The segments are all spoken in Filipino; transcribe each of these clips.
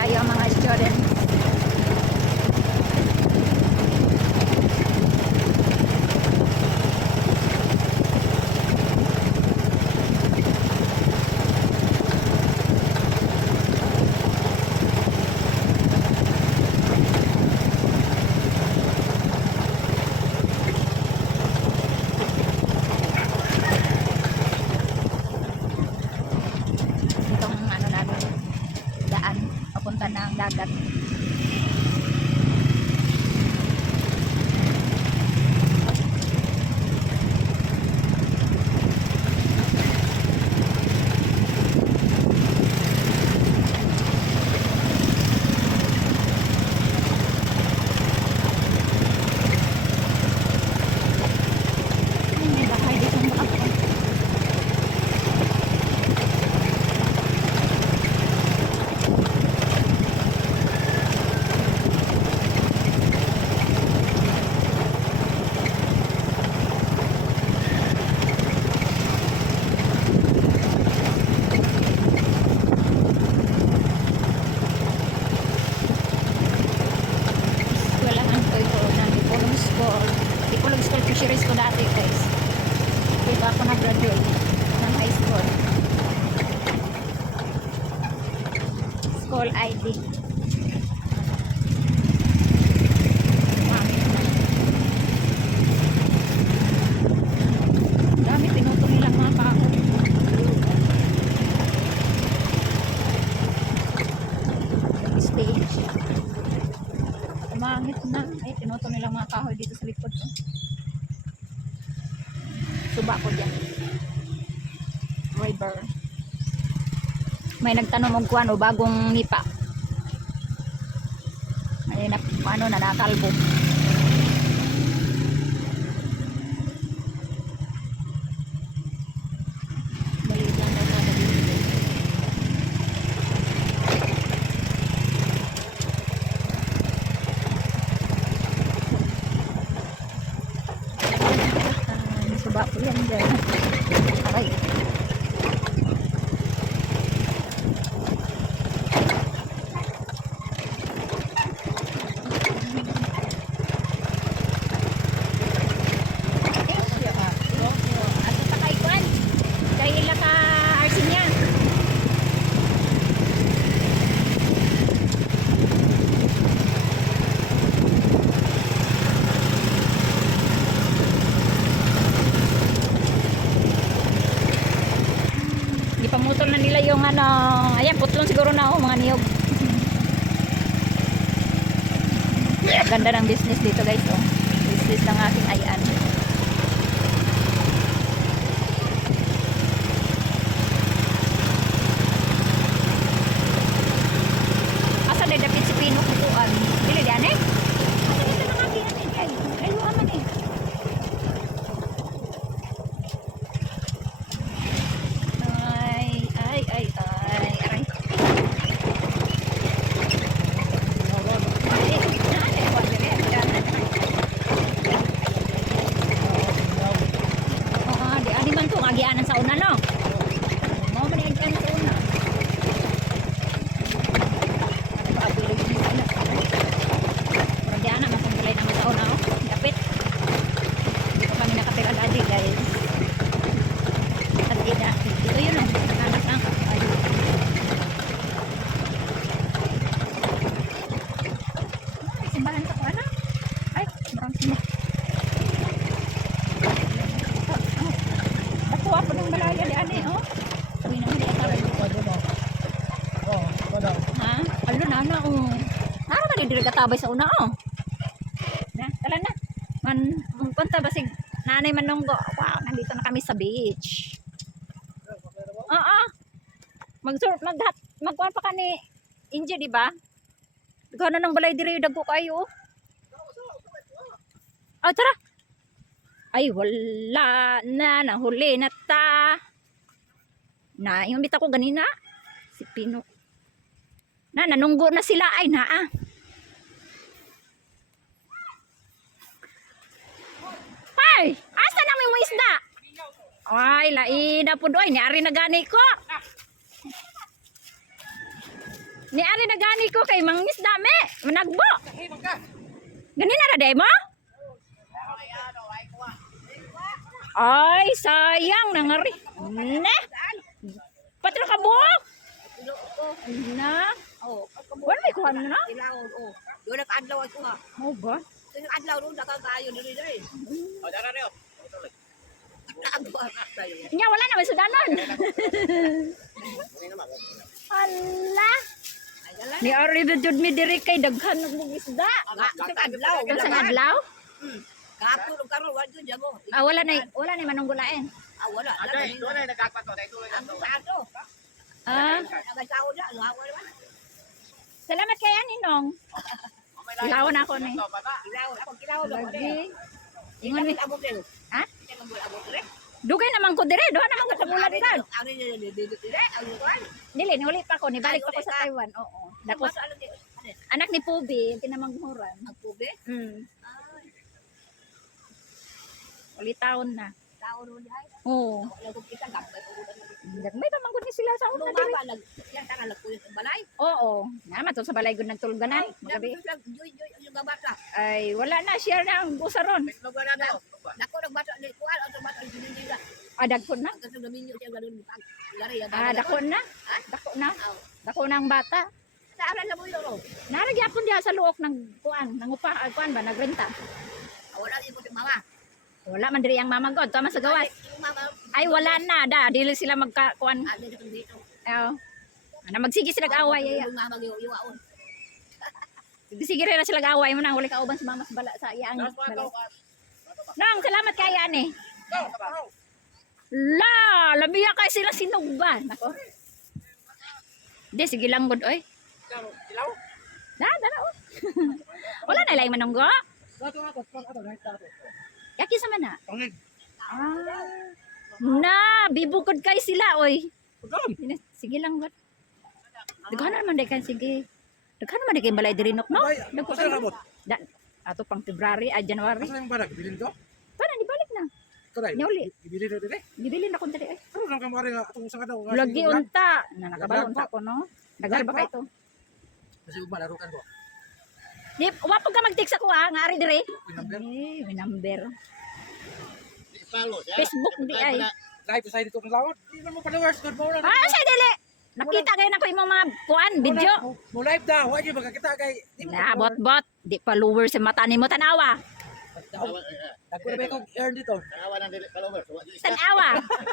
tayo ang mga students. Papunta na ang dagat. Fisheries ko dati guys. Dito ako na-graduate ng high school. School ID. Dami pinuto nilang mga pako. Stage. Umangit na. Ay, pinuto nilang mga kahoy dito sa likod. Suba ko dyan. River. May nagtanong og kuan o bagong nipa. Ay ano na nakalbo. Suba ko yan dyan. Aray. Pamutol na nila yung ano, ayan, putlon siguro na mga niyog. Ganda ng business dito guys, oh. Business ng aking ayan. Asa na dapit si Pino kukuan? Dili diyan eh? Asa dito ng aking ayan? Ay, aman eh. Agianan sa una no. Mo man agianan sa una. Paabilig ni sana. Agianan masang gulay naman sa una oh. Dapit. Dito kami nakatira dati guys. At ito yun oh. Anak ang ay. Simbahan sa kuana. Ay, marang simbahan. Apa nang malaya di ane oh. Sabi naman di ataw. Oh, wala. Ha? Alo na na oh. Ara man diri katabay sa una oh. Na, tala na. Man punta basig nanay man nunggo. Wow, nandito na kami sa beach. Oo. Magkuan pa kani Inje di ba? Gana nang balay diri dagko kayo. Oh, tara. Ay, wala na. Nahuli na ta. Na, yung bita ko ganina. Si Pino. Na, nanunggo na sila. Ay, na ah. Ay, asa na may isda? Ay, laina po doy. Niari na gani ko. Ni ari na gani ko kay mangis dami. Managbo. Gani na ra day mo? Ay, sayang nangari. Ne. Patro ka buok. Na. Oh, Wala may kuha na. ilaw, oh. Doon nag-adlaw ako ha. Oh ba? Doon nag-adlaw doon, nakakayo diri diri. O, dara rin. Nakabuha ka tayo. Nya wala na may sudanon. Hala. Ay, dala. Ni ari na jud mi diri kay daghan ng mga isda. Nga, nag-adlaw. Sa adlaw? Kahapon ng karon, wala dyan dyan mo. Ah, wala na manunggulain. Wala. Atay, doon ay nagkakpato. Dahil tuloy Ang na to. sa ato. Ah, Nagkakaw na, luhawa naman. salamat kaya Ninong. Ilawan ako ni. Ilaw, ako kilaw doon. Lagi. Ingon mi. Abot din. Ha? Hindi mo abot rin. Dugay naman ko dire, duha naman ko sa bulan kan. Ang rin dito dire, ang luwan. Dili nuli pa ko, nibalik pa ko sa Taiwan. Oo. Dako Dako sa ano din. anak ni Pubi, tinamanghuran. Ang pube. Uli taon na. Tao doon ay. Oo. Wala ko kita gabay ko. May pamangkot ni sila sa una Ano dire. ba lag yan tara nagpuyo sa balay. Oo. Naman to sa balay gud nagtulganan. Magabi. Joy yung gabata. Ay wala na share na ang usaron. Magwa na to. Nako nagbata ni kuan ang bata ni nila. Dagko na. Ang sa gaminyo siya ganun pag lari ya. Dako na. Dako na. Dako na ang bata. Sa alam na mo yun. Naragyapon diha sa luok ng kuan, nangupa kuan ba nagrenta. Wala din ko si mama. Wala man diri ang mama god, tama sa gawas. Yung mama Ay wala na da, dili sila magka kuan. dito dito. Ayo. Ana magsige sila away ya. Yung mama giwaon. Sige ra sila away mo nang wala ka uban sa mama sa bala sa iya ang. Nang salamat kaya ni. La, labiya kay sila sinugba. Nako. Di sige lang god oy. Ilaw? Dala oh. Wala na ilay manunggo. Yaki sa mana. Pangig. Na, bibukod kay sila oy. Sige lang god. Daghan naman day kan sige. Daghan naman day kay balay diri nok no. Dagko Saan rabot? Da, ato pang February, January. Asa yung barag? Bilin to? Para ni balik na. Turay. Nyauli. Ibili na din eh. Gibilin ako dali ay. Ano lang kamari nga itong isang daw? Lagi unta. Na nakabalon ta ko no. Dagal ba kay to? Kasi malarukan ko. Di, wa pag ka mag-text ako ha, nga ari dire. Number. Eh, may number. Follow. Facebook di ay. Live sa dito ng lawad. Hindi na mo followers. Good mo na. Ah, sa dili. Nakita kayo na ko imong mga kuan video. Mo live daw. Huwag yung magkakita kay. Na, bot. Di followers sa mata nimo tanawa. Ako na ba yung earn dito? Tanawa.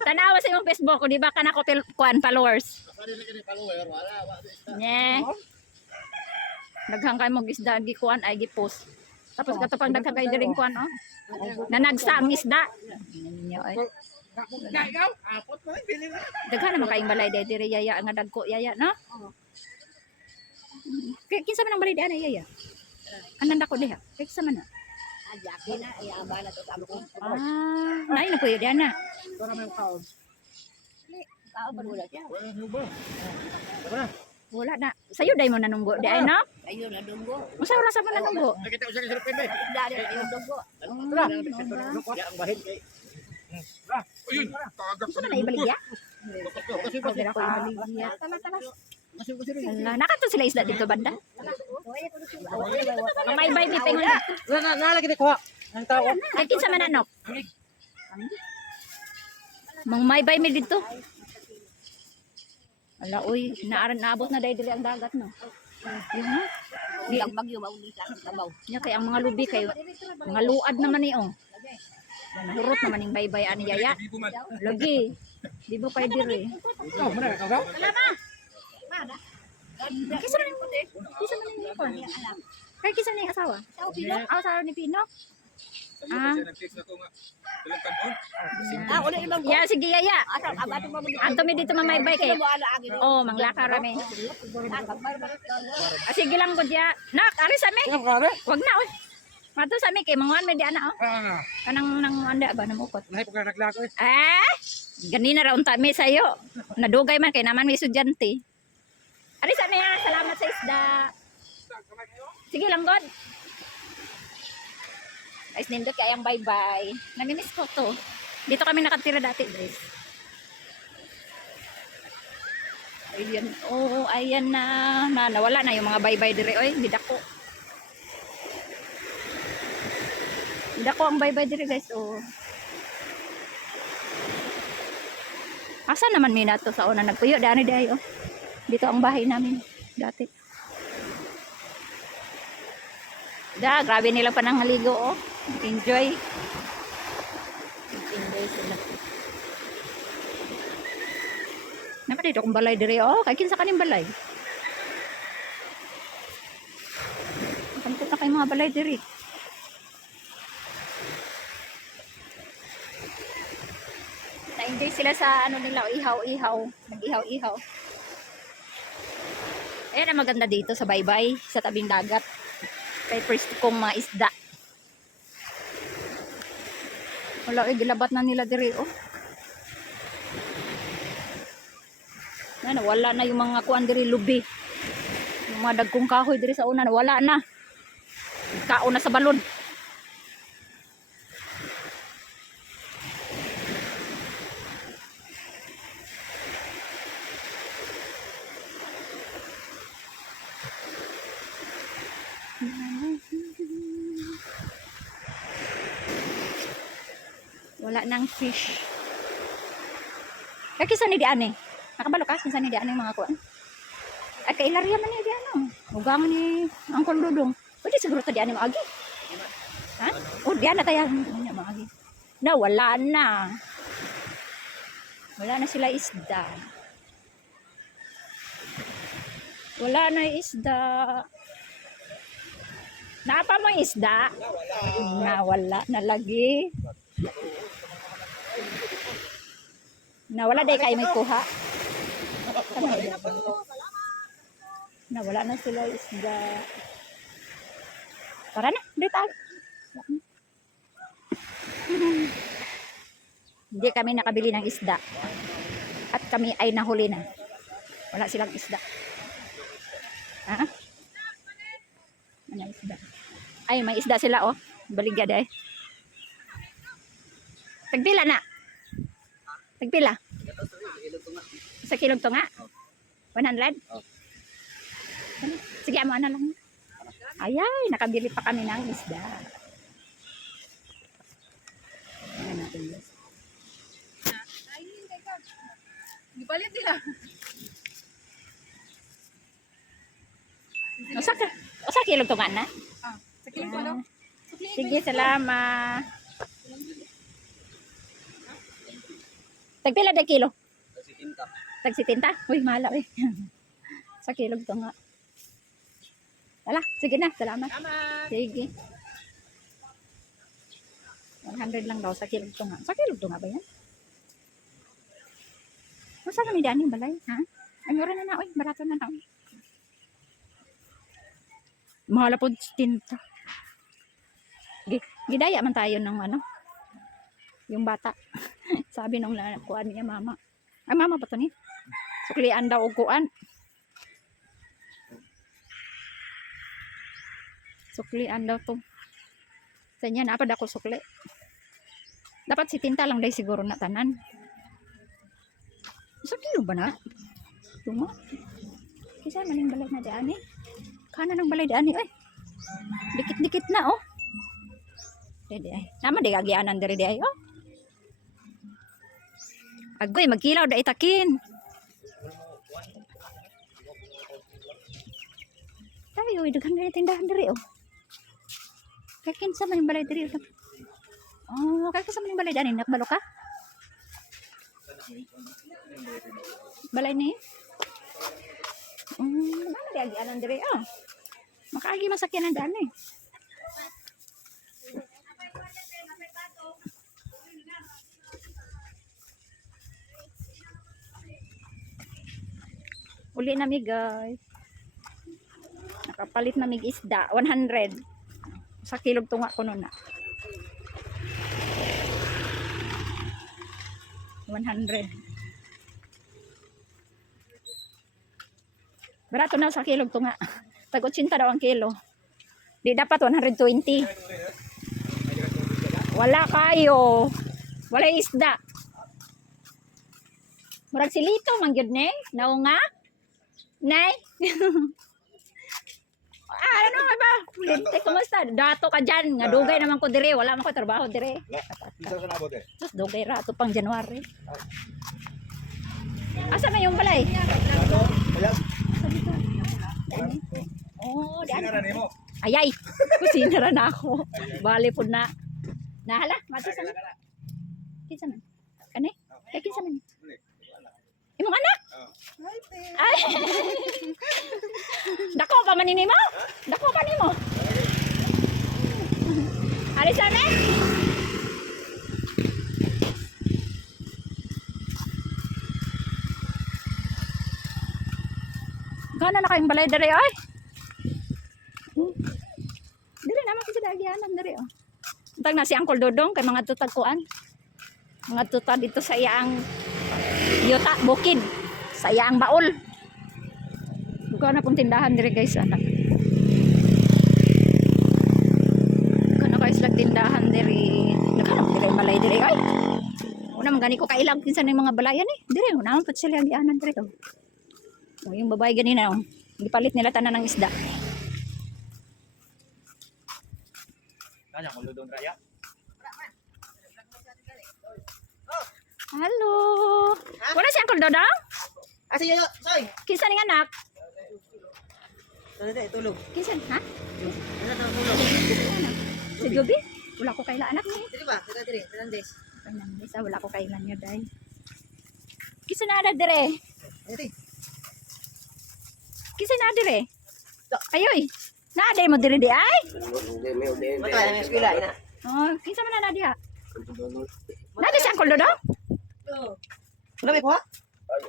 Tanawa sa imong Facebook, di ba kana ko kuan followers. Nye. Daghang kay mo isda gikuan ay gipost. Tapos katapang daghang kay diring kuan oh. Nanagsa ang isda. Ninyo ay. Ikaw? Apot mo. Bili na. Daghan naman kayong balay diri yaya nga dagko yaya no? Kay kinsa man ang balay di ana yaya? Anan dako diha. Kay kinsa man na? Yaki na ay abala to tamo ko. Ah, nay na po yun di ana. Ito na may kaon. Kao pa wala siya. Wala nyo ba? Tara. Wala na. Sayo day mo nanunggo di ay no? Ayun na dunggo. Usa oras sa mo nanunggo? Nakita ko siya sa Pilipin. Dali ayun dunggo. Ang bahin kay. Ayun. Usa na ibaligya? Ako dira ko ibaligya. Tala. Hala, nakato sila isda dito banda. May bay mi pengon. Nalagi ko. Ang tao. Kay kinsa man anok? Mang may bay mi dito. Ala uy, naabot na dai dili ang dagat no. Yun ha. Ang bagyo ba ulit sa tabaw. Nya kay ang mga lubi kay mga luad naman ni oh. Nahurot naman ning baybay ani yaya. Lagi. Di ba kay diri? Oh, mana ka ba? Kisa man ning puti. Kisa man ning kon. Kay kisa ning asawa? Asawa ni Pino. Ulit ibang Ya sige yaya. asa abato mo mo. Anto mi dito mamaybay kay. Mo ala agi. Oh, manglaka rami. Sige lang ko diya. Nak, ari sa mi. Ang kare? Wag na oy. Mato sa mi kay manguan mi di ana oh. Kanang nang anda ba namukot. Nahi pa ka naglako eh. Ganina ra unta mi sayo. Nadugay man kay naman may estudyante. Ari sa mi ha, salamat sa isda. Sige lang god. Guys, nindot kayang bye-bye. Namimiss ko to. Dito kami nakatira dati, guys. Ayan, oh, ayan na. Nawala na yung mga baybay dire. Oy, gidako. Gidako ang baybay dire, guys. Oh. Asa naman mina to sa una nagpuyo dani day, oh. Dito ang bahay namin dati. Grabe nilang pananghaligo, oh. Enjoy. Enjoy sila. Napa dito kung balay dire, oh. Kay kinsa kaning balay. Kampot na kay mga balay dire. Na-enjoy sila sa ano nila, ihaw-ihaw. Nag-ihaw-ihaw. Ayan ang maganda dito sa baybay, sa tabing dagat. Kay first kong mga isda. Wala, gilabat na nila dire, oh. Wala na yung mga kuan diri lubi. Yung mga dagkong kahoy diri sa una, wala na. Kaon na sa balon. Wala nang fish. Kaya kisa ni di ane. Nakabalo ka kisa ni di ane mga kuan. Ay kailarya man ni di ano. Ugangan ni Uncle Dudong. Pwede siguro ta di ane maagi. Ha? O di ana tayo maagi. Na wala na. Wala na sila isda. Wala na isda. Napa mo isda? Nawala na lagi. Nawala day kayo may kuha. Nawala na sila isda. Tara na, dito. Hindi kami nakabili ng isda. At kami ay nahuli na. Wala silang isda. Ha? Ano isda? Ay, may isda sila, oh. Baligya day. Tagpila na. Tagpila. Sa kilog to nga. 100? Sige, amo na lang. Ayay, nakabili pa kami ng isda. Ayan natin yun. Gipalit nila. Sa kilog to nga na? Sa kilong ko, no? Sige, salamat. Tagpila na kilo? Tagsitinta. Uy, mahala eh. Sa kilog to nga. Wala, sige na, salamat. Sige. 100 lang daw sa kilog to nga. Sa kilog to nga ba yan? Masa kami daan yung balay, ha? Anyura na na, uy, barato na na, uy. Mahala po tinta. Gidaya man tayo ng ano, yung bata. Sabi nung kuan niya mama. Ay mama pa to ni. Suklian daw og kuan. Suklian daw to. Sa niya na pa dako sukli. Dapat si tinta lang dai siguro na tanan. Sa kilo ba na? Tuma. Kisa maning balay na daan eh. Kana ng balay daan eh. Dikit-dikit na oh. Dede ay. Naman di agianan diri di ay oh. Agoy magkilaw da itakin. Tayo daghan na tindahan diri oh. Kakin sa man balay diri oh. Oh, kakin sa man balay dani nakbalo ka? Balay ni. Naman di agianan diri oh. Makaagi masakyanan dani. Uli na mi guys. Nakapalit na mig isda. 100. Sa kilog tunga ko nun na. 100. Barato na sa kilog tunga. Tag 80 daw ang kilo. Di dapat 120. Wala kayo. Wala isda. Murag silito man gyud ni. Naunga. Nay? Ano ba? Te, kumusta? Dato ka dyan. Nga dugay naman ko dire. Wala man ko trabaho dire. Isa ka na bote. Sus, dugay rato pang January. Asa na yung balay? Kaya, Oh, di sinara ni mo. Ayay. Kusinara na ako. Bali po na. Nahala, mato sa kinsa man. Kani? Kay kinsa man? Imong anak? Ay. Dako pa man nimo? Dako pa nimo? Alisan na? Gana na kayong balay dere ay. Dili naman kasi dagianan dere oh. Untag na si Uncle Dodong kay mga tutag kuan. Mga tutad dito sa iyang yuta bukid. Sa iyang baul. Buka na pong tindahan dere guys anak. Buka na guys lag tindahan dere. Naghanap dere balay dere ay. Una man gani ko kailang kinsan ng mga balayan eh. Dere una man pud sila gianan dere oh. O, yung babae ganina, oh. Gipalit nila tanan ng isda. Kanya ko doon raya. Hello. Wala si Uncle Dodong? Asa yo, soy. Kinsa ning anak? Ano dito tulog? Kinsa, ha? Ano ta tulog? Si Joby? Wala ko kaila anak ni. Dili ba? Tara dire, Fernandez. Isa wala ko kailan niya dai. Kinsa na ada dire? Ati. Kinsa na dire? Ayoy. Na ada mo dire di ay? Mata ang eskwela ina. Oh, kinsa man na diha? Na di si Uncle Dodong? Ano ba ko?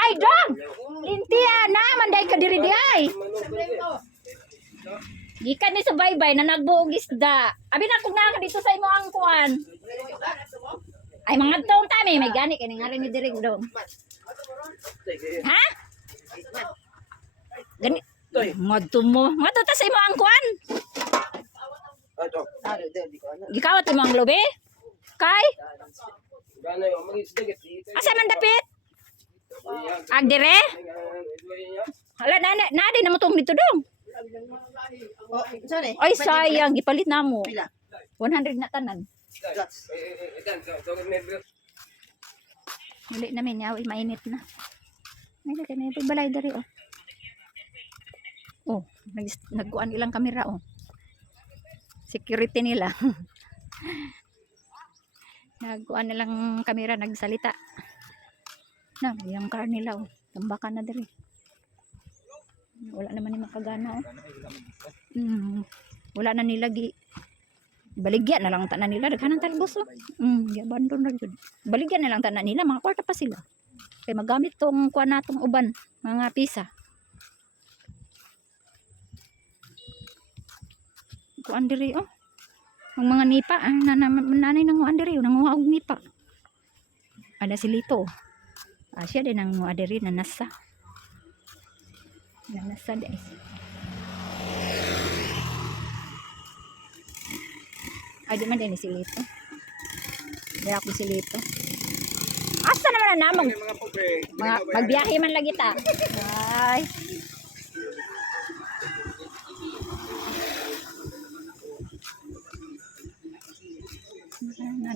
Ay dong. Lintia na manday ka diri di ay. Gikan ni sa baybay na nagbuog isda. Abi na kung na dito sa imo ang kuan. Ay mga tong tami may gani kini ngari ni diri dong. Ha? Gani. Madto mo. Madto ta sa imo ang kuan. Gikawat mo ang lobe? Kay? Asa man dapit? Ag dire? Hala na di na mo tong dito dong. Oh, sorry. Ay sayang gipalit na mo. 100 na tanan. Dili namin yaw mainit na. May lagay na yung balay dari oh. Oh, nagkuan ilang kamera oh. Security nila. Nagkuan nilang kamera nagsalita. Na, yung car nila oh. Tambakan na diri. Wala naman ni makagana oh. Wala na nila baligyan na lang tanan nila daghanan talbos oh. Giabandon ra gud. Baligyan na lang tanan nila mga kwarta pa sila. Kay magamit tong kuan natong uban mga pisa. Kuan diri oh. Ang mga nipa nanay nang diri nanguha og nipa. Ada si Lito. Siya din nang nguha diri nanasa. Nanasa di. Ay, di man din si Lito. Di ako si Lito. Asa naman na namang? Magbiyahe man lagi ta. Ay.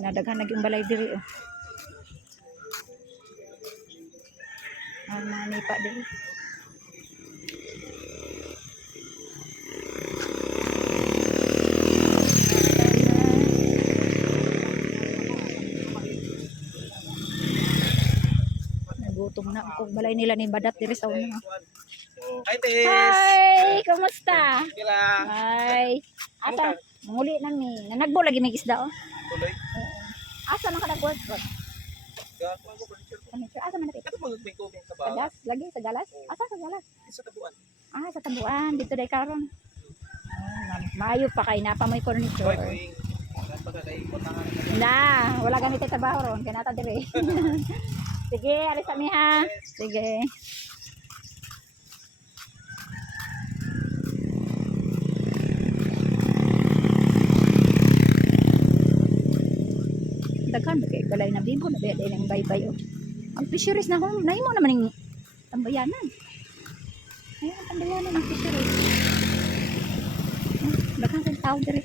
Nadaghan naging balay diri oh. Mga nipa diri. Nagutom na ako balay nila ni Badat diri sa una. Hi, Tes. Hi, kumusta? Kila. Hi. Asa, muli na mi. Nanagbo lagi may isda oh. Tuloy. Asa man ka nag-work? Gatuan ko furniture ko. Asa man napit? Kato mo may cooking sa Sa ba? gas? Lagi sa galas? Asa sa galas? Sa tabuan. Sa tabuan. Dito day karon. Mayo pa kay napa may furniture. Hoy, pagkakay potangan. Na, wala ganito trabaho ron. Kaya nata dire. Sige, alis kami ha. Sige. Daghan ba kay balay na bigo na dili nang baybay oh. Ang fisheries na home, nahimo naman ning tambayanan. Tambayanan ng fisheries. Daghang kang tao diri.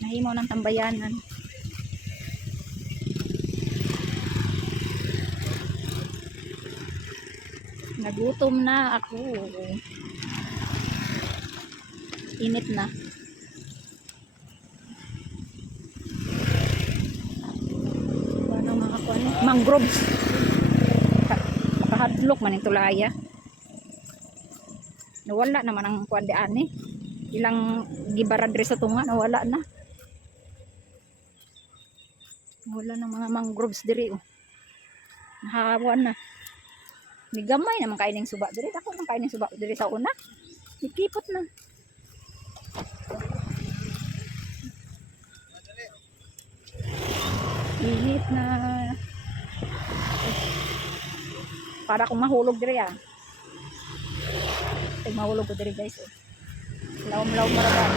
Nahimaw ng tambayanan. Nagutom na ako. Init na. Ano mga kuan? Mangroves. Kahadlok man yung tulaya. Nawala naman ang kuan di ani. Ilang gibarad diri sa tunga nawala na. Wala na mga mangroves diri oh. Nahawan na. Ni gamay naman kaining suba diri. Ako nang kaining suba diri sa una. Ikipot na. Init na. Para akong mahulog diri ah. Tay mahulog ko diri guys oh. Lawom-lawom maragan.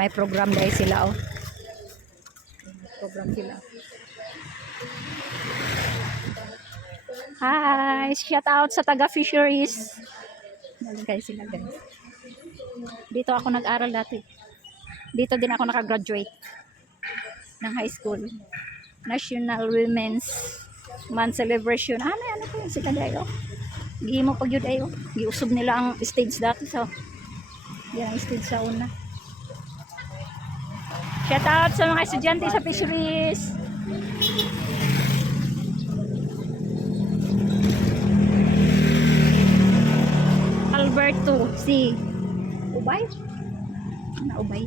May program dahil sila oh. Program sila. Hi! Shout out sa taga fisheries. Galing kayo sila guys. Dito ako nag-aral dati. Dito din ako nakagraduate ng high school. National Women's Month Celebration. Ano po yun sila dahil oh. Gihimo pag yun ay oh. Giusob nila ang stage dati so. Yan ang stage sa una. Shout out sa mga estudyante sa fisheries. Alberto, si Ubay? Ubay?